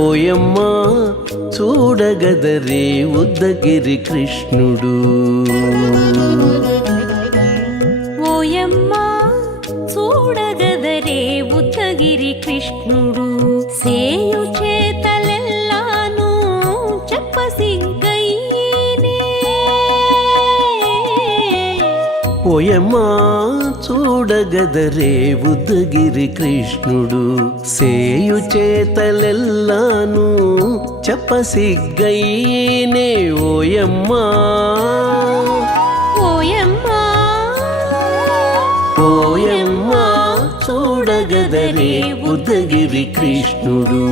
ఓయమ్మా చూడగదరే ఉద్దగిరి కృష్ణుడు. ఓయమ్మా చూడగదరే ఉద్దగిరి కృష్ణుడు. సేయు చేతలెల్లాను చెప్పసిగ్గయ్యేనే. ఓయమ్మా చూడగదరే ఉద్దగిరి కృష్ణుడు. సేయు చేతలెల్లాను చెప్పసిగ్గయ్యేనే. ఓయమ్మా ఓయమ్మా ఓయమ్మా చూడగదరే ఉద్దగిరి కృష్ణుడు.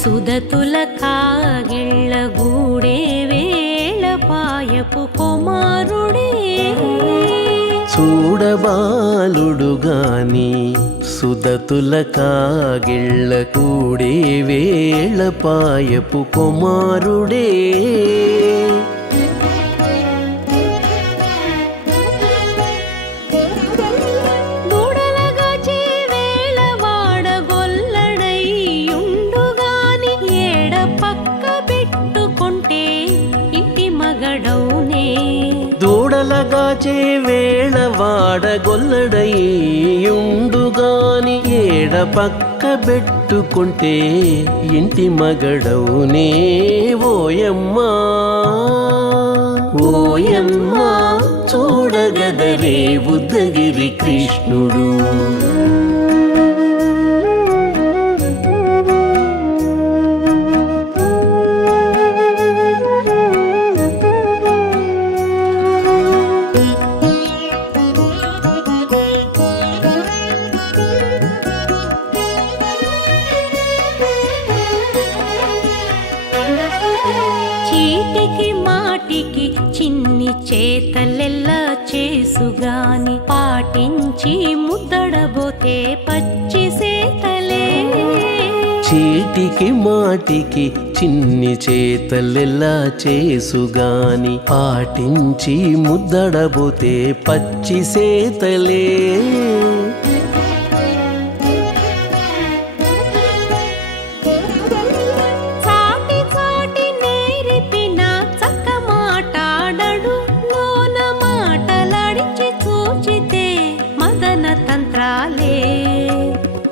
సుదతుల కాగిళ్ళ గూడే వేళ పాయపు కుమారుడే. చూడబాలుడుగాని సుదతుల కాగిళ్ళ కూడే వేళ పాయపు కుమారుడే. దూడలగాచే వేళ వాడగొల్లడయ్యుండుగాని ఏడ పక్క పెట్టుకుంటే ఇంటి మగడవునే. ఓయమ్మా ఓయమ్మా చూడగదరే ఉద్దగిరి కృష్ణుడు. చీటికి మాటికి చిన్ని చేతలెల్లా చేసుగాని పాటించి ముద్దడబోతే పచ్చి సేతలే. చీటికి మాటికి చిన్ని చేతలెల్లా చేసుగాని పాటించి ముద్దడబోతే పచ్చి సేతలే.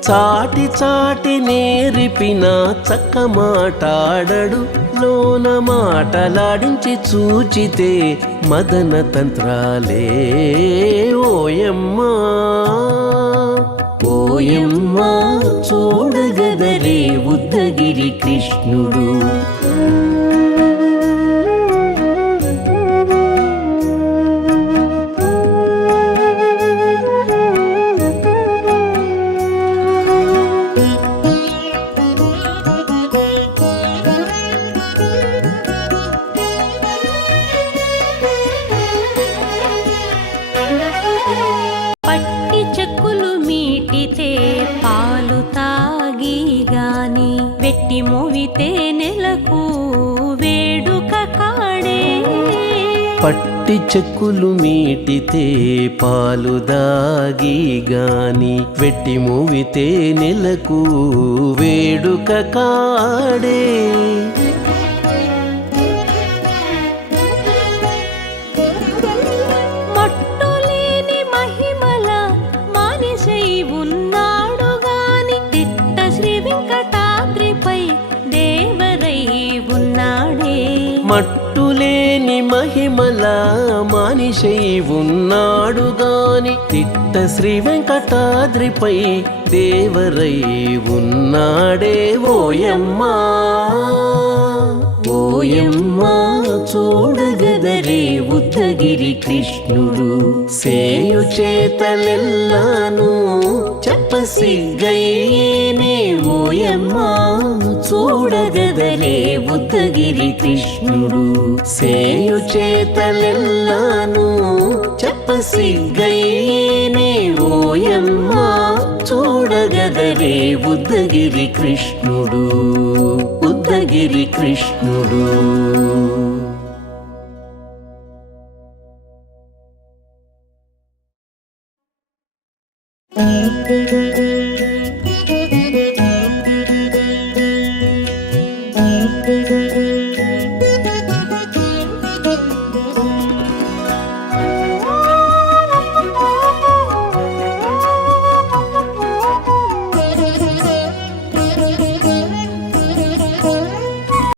చాటి చాటి నేరిపిన చక్క మాటాడడు లోన మాటలాడించి చూచితే మదన తంత్రాలే. ఓయమ్మా ఓయమ్మా చూడగదరే ఉద్దగిరి కృష్ణుడు. పట్టి చెక్కులు మీటితే పాలు తాగి గాని వెట్టి మోవితే నెలకు వేడుక కాడే. పట్టి చెక్కులు మీటితే పాలు దాగి గాని వెట్టి మోవితే నెలకు వేడుక కాడే. మట్టులేని మహిమల మానిషై ఉన్నాడు గాని తిట్ట శ్రీ వెంకటాద్రిపై దేవరై ఉన్నాడే ఓయమ్మా ఓయమ్మా చూడగదరే ఉద్దగిరి కృష్ణుడు సేయు చేతలెల్లాను చెప్పసిగ్గైనే ఓయమ్మా చూడగదరే ఉద్దగిరి కృష్ణుడు సేయు చేతలెల్లాను చెప్పసిగ్గైనే ఓయమ్మా చూడగదరే ఉద్దగిరి కృష్ణుడు ఉద్దగిరి కృష్ణుడు